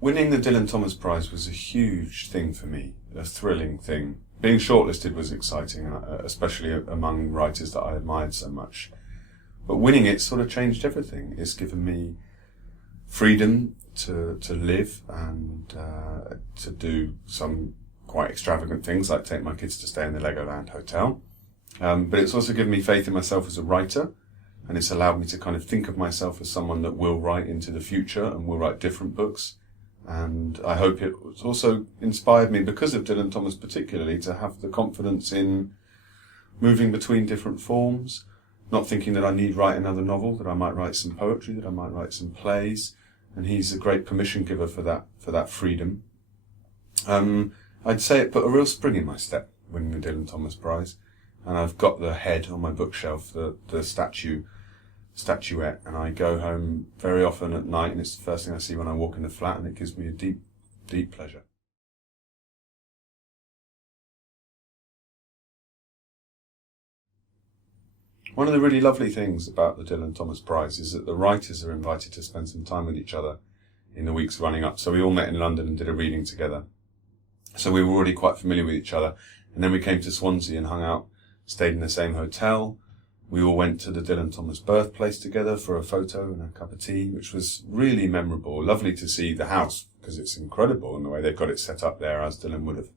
Winning the Dylan Thomas Prize was a huge thing for me, a thrilling thing. Being shortlisted was exciting, especially among writers that I admired so much. But winning it sort of changed everything. It's given me freedom to live and to do some quite extravagant things, like take my kids to stay in the Legoland Hotel. But it's also given me faith in myself as a writer, and it's allowed me to kind of think of myself as someone that will write into the future and will write different books. And I hope it's also inspired me, because of Dylan Thomas particularly, to have the confidence in moving between different forms, not thinking that I need write another novel, that I might write some poetry, that I might write some plays. And he's a great permission giver for that freedom. I'd say it put a real spring in my step, winning the Dylan Thomas Prize. And I've got the head on my bookshelf, the statuette, and I go home very often at night, and it's the first thing I see when I walk in the flat, and it gives me a deep, deep pleasure. One of the really lovely things about the Dylan Thomas Prize is that the writers are invited to spend some time with each other in the weeks running up. So we all met in London and did a reading together. So we were already quite familiar with each other. And then we came to Swansea and hung out, stayed in the same hotel. We all went to the Dylan Thomas birthplace together for a photo and a cup of tea, which was really memorable. Lovely to see the house, because it's incredible, and the way they've got it set up there, as Dylan would have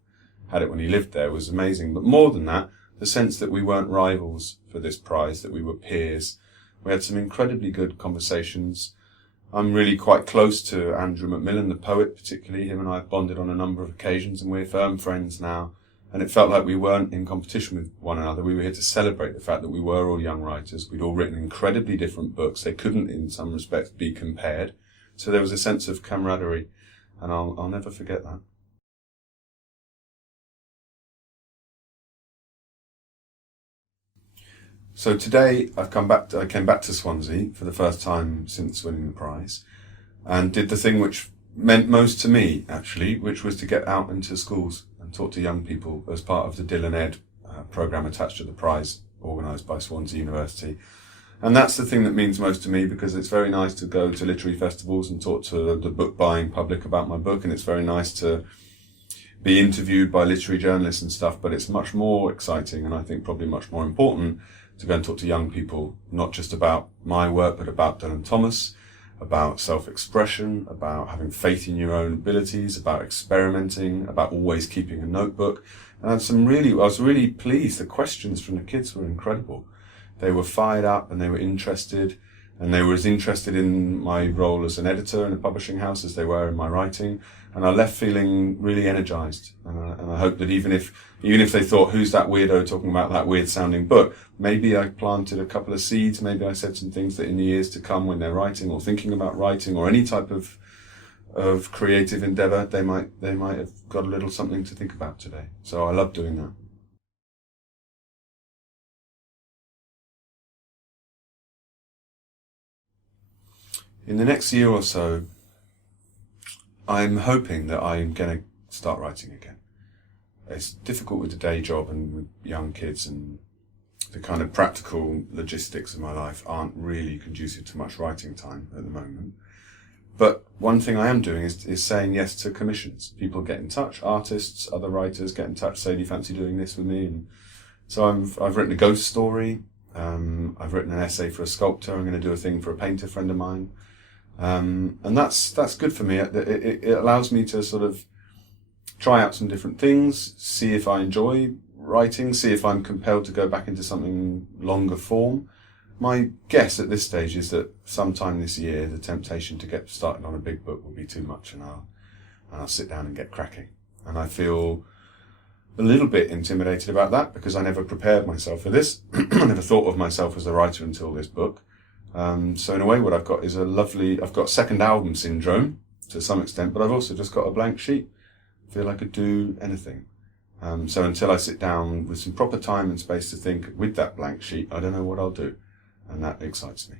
had it when he lived there, was amazing. But more than that, the sense that we weren't rivals for this prize, that we were peers. We had some incredibly good conversations. I'm really quite close to Andrew Macmillan, the poet, particularly. Him and I have bonded on a number of occasions, and we're firm friends now. And it felt like we weren't in competition with one another. We were here to celebrate the fact that we were all young writers. We'd all written incredibly different books. They couldn't, in some respects, be compared. So there was a sense of camaraderie, and I'll never forget that. So today I came back to Swansea for the first time since winning the prize, and did the thing which meant most to me, actually, which was to get out into schools and talk to young people as part of the Dylan Ed programme attached to the prize, organised by Swansea University. And that's the thing that means most to me, because it's very nice to go to literary festivals and talk to the book buying public about my book, and it's very nice to be interviewed by literary journalists and stuff, but it's much more exciting, and I think probably much more important, to go and talk to young people, not just about my work, but about Dylan Thomas, about self-expression, about having faith in your own abilities, about experimenting, about always keeping a notebook. And I was really pleased. The questions from the kids were incredible. They were fired up, and they were interested, and they were as interested in my role as an editor in a publishing house as they were in my writing. And I left feeling really energized. And I hope that even if they thought, who's that weirdo talking about that weird sounding book, maybe I planted a couple of seeds, maybe I said some things that in the years to come, when they're writing or thinking about writing or any type of creative endeavor, they might have got a little something to think about today. So I love doing that. In the next year or so, I'm hoping that I'm going to start writing again. It's difficult with the day job and with young kids, and the kind of practical logistics of my life aren't really conducive to much writing time at the moment. But one thing I am doing is saying yes to commissions. People get in touch, artists, other writers get in touch, say, do you fancy doing this with me? And so I've written a ghost story. I've written an essay for a sculptor. I'm going to do a thing for a painter friend of mine. And that's good for me. It allows me to sort of try out some different things, see if I enjoy writing, see if I'm compelled to go back into something longer form. My guess at this stage is that sometime this year, the temptation to get started on a big book will be too much, and I'll sit down and get cracking. And I feel a little bit intimidated about that, because I never prepared myself for this. I never thought of myself as a writer until this book. So in a way, what I've got is I've got second album syndrome to some extent, but I've also just got a blank sheet. I feel I could do anything. So until I sit down with some proper time and space to think with that blank sheet, I don't know what I'll do. And that excites me.